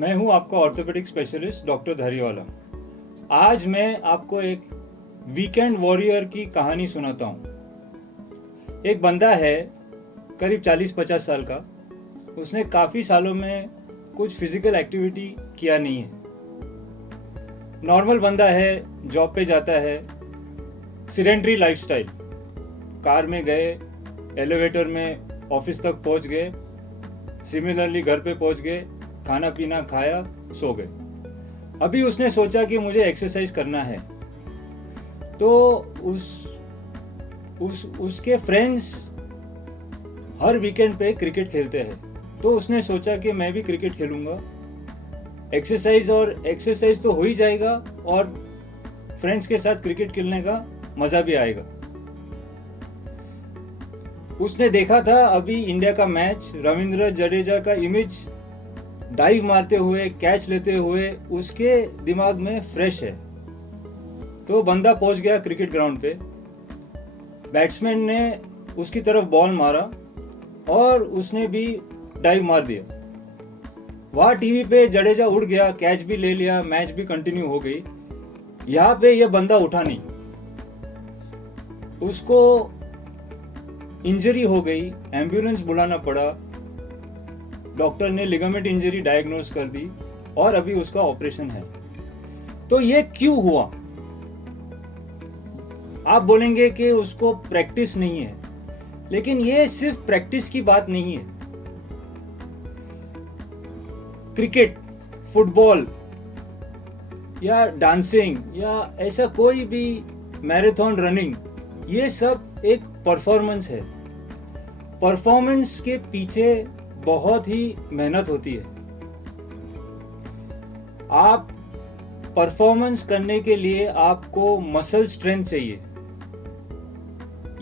मैं हूं आपका ऑर्थोपेडिक स्पेशलिस्ट डॉक्टर धरीवाला। आज मैं आपको एक वीकेंड वॉरियर की कहानी सुनाता हूं। एक बंदा है करीब 40-50 साल का। उसने काफ़ी सालों में कुछ फिजिकल एक्टिविटी किया नहीं है। नॉर्मल बंदा है, जॉब पे जाता है, सिडेंट्री लाइफस्टाइल। कार में गए, एलिवेटर में ऑफिस तक पहुंच गए, सिमिलरली घर पे पहुंच गए, खाना पीना खाया, सो गए। अभी उसने सोचा कि मुझे एक्सरसाइज करना है, तो उसके फ्रेंड्स हर वीकेंड पे क्रिकेट खेलते हैं, तो उसने सोचा कि मैं भी क्रिकेट खेलूंगा। एक्सरसाइज तो हो ही जाएगा और फ्रेंड्स के साथ क्रिकेट खेलने का मजा भी आएगा। उसने देखा था अभी इंडिया का मैच, रविंद्र जडेजा का इमेज डाइव मारते हुए, कैच लेते हुए उसके दिमाग में फ्रेश है। तो बंदा पहुंच गया क्रिकेट ग्राउंड पे। बैट्समैन ने उसकी तरफ बॉल मारा और उसने भी डाइव मार दिया। वहाँ टीवी पे जडेजा उड़ गया, कैच भी ले लिया, मैच भी कंटिन्यू हो गई। यहाँ पे यह बंदा उठा नहीं, उसको इंजरी हो गई, एम्बुलेंस बुलाना पड़ा। डॉक्टर ने लिगामेंट इंजरी डायग्नोज कर दी और अभी उसका ऑपरेशन है। तो ये क्यों हुआ? आप बोलेंगे कि उसको प्रैक्टिस नहीं है, लेकिन ये सिर्फ प्रैक्टिस की बात नहीं है। क्रिकेट, फुटबॉल या डांसिंग या ऐसा कोई भी मैराथन रनिंग, ये सब एक परफॉर्मेंस है। परफॉर्मेंस के पीछे बहुत ही मेहनत होती है। आप परफॉर्मेंस करने के लिए आपको मसल स्ट्रेंथ चाहिए।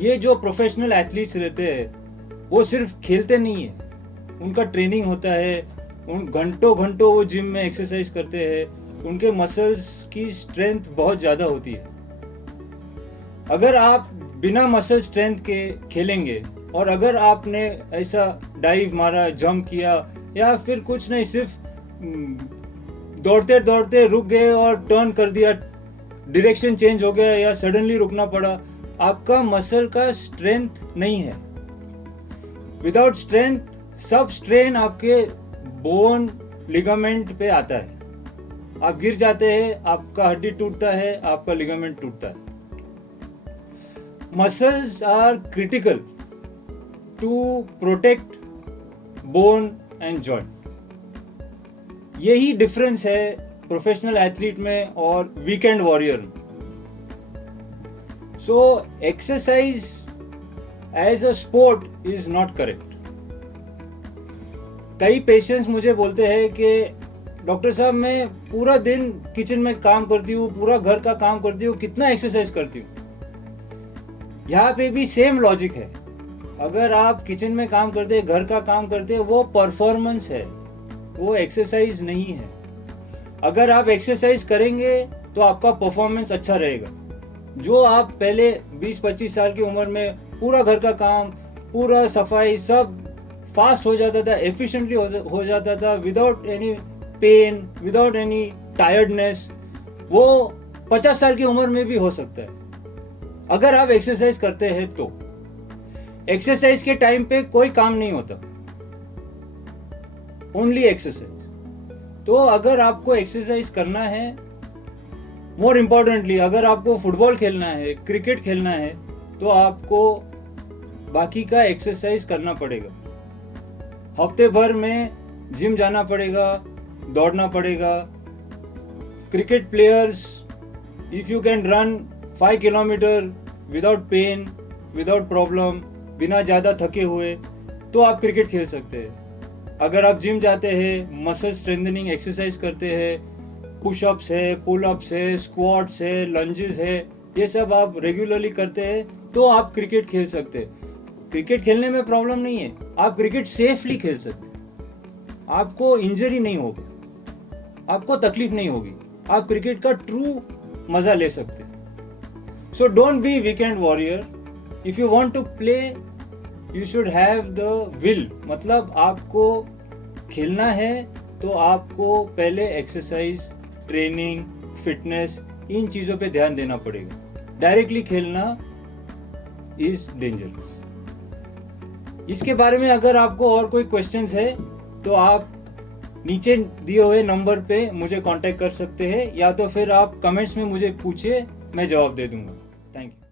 ये जो प्रोफेशनल एथलीट्स रहते हैं वो सिर्फ खेलते नहीं है, उनका ट्रेनिंग होता है, उन घंटों घंटों वो जिम में एक्सरसाइज करते हैं, उनके मसल्स की स्ट्रेंथ बहुत ज़्यादा होती है। अगर आप बिना मसल स्ट्रेंथ के खेलेंगे और अगर आपने ऐसा डाइव मारा, जंप किया या फिर कुछ नहीं, सिर्फ दौड़ते दौड़ते रुक गए और टर्न कर दिया, डायरेक्शन चेंज हो गया या सडनली रुकना पड़ा, आपका मसल का स्ट्रेंथ नहीं है। विदाउट स्ट्रेंथ सब स्ट्रेन आपके बोन, लिगामेंट पे आता है। आप गिर जाते हैं, आपका हड्डी टूटता है, आपका लिगामेंट टूटता है। Muscles are critical to protect bone and joint. यही डिफरेंस है प्रोफेशनल एथलीट में और वीकेंड वॉरियर में। So exercise as a sport is not correct. कई पेशेंट्स मुझे बोलते हैं कि डॉक्टर साहब, मैं पूरा दिन किचन में काम करती हूँ, पूरा घर का काम करती हूँ, कितना एक्सरसाइज करती हूँ। यहाँ पे भी सेम लॉजिक है। अगर आप किचन में काम करते, घर का काम करते, वो परफॉर्मेंस है, वो एक्सरसाइज नहीं है। अगर आप एक्सरसाइज करेंगे तो आपका परफॉर्मेंस अच्छा रहेगा। जो आप पहले 20-25 साल की उम्र में पूरा घर का काम, पूरा सफाई सब फास्ट हो जाता था, एफिशिएंटली हो जाता था, without any pain, without any tiredness, वो 50 साल की उम्र में भी हो सकता है अगर आप एक्सरसाइज करते हैं तो। एक्सरसाइज के टाइम पे कोई काम नहीं होता, ओनली एक्सरसाइज। तो अगर आपको एक्सरसाइज करना है, मोर इम्पोर्टेंटली अगर आपको फुटबॉल खेलना है, क्रिकेट खेलना है, तो आपको बाकी का एक्सरसाइज करना पड़ेगा। हफ्ते भर में जिम जाना पड़ेगा, दौड़ना पड़ेगा। Cricket players, if you can run 5 kilometre without pain, without problem, बिना ज़्यादा थके हुए, तो आप क्रिकेट खेल सकते हैं। अगर आप जिम जाते हैं, मसल स्ट्रेंथनिंग एक्सरसाइज करते हैं, पुशअप्स है, पुलअप्स है, स्क्वाट्स है, लंजेस है, ये सब आप रेगुलरली करते हैं, तो आप क्रिकेट खेल सकते हैं। क्रिकेट खेलने में प्रॉब्लम नहीं है, आप क्रिकेट सेफली खेल सकते हैं। आपको इंजरी नहीं होगी, आपको तकलीफ नहीं होगी, आप क्रिकेट का ट्रू मजा ले सकते हैं। So don't be weekend warrior. If you want to play, you should have the will. मतलब आपको खेलना है तो आपको पहले एक्सरसाइज, ट्रेनिंग, फिटनेस, इन चीज़ों पे ध्यान देना पड़ेगा। डायरेक्टली खेलना इज डेंजरस। इसके बारे में अगर आपको और कोई क्वेश्चंस है तो आप नीचे दिए हुए नंबर पे मुझे कांटेक्ट कर सकते हैं, या तो फिर आप कमेंट्स में मुझे पूछिए, मैं जवाब दे दूंगा। Thank you.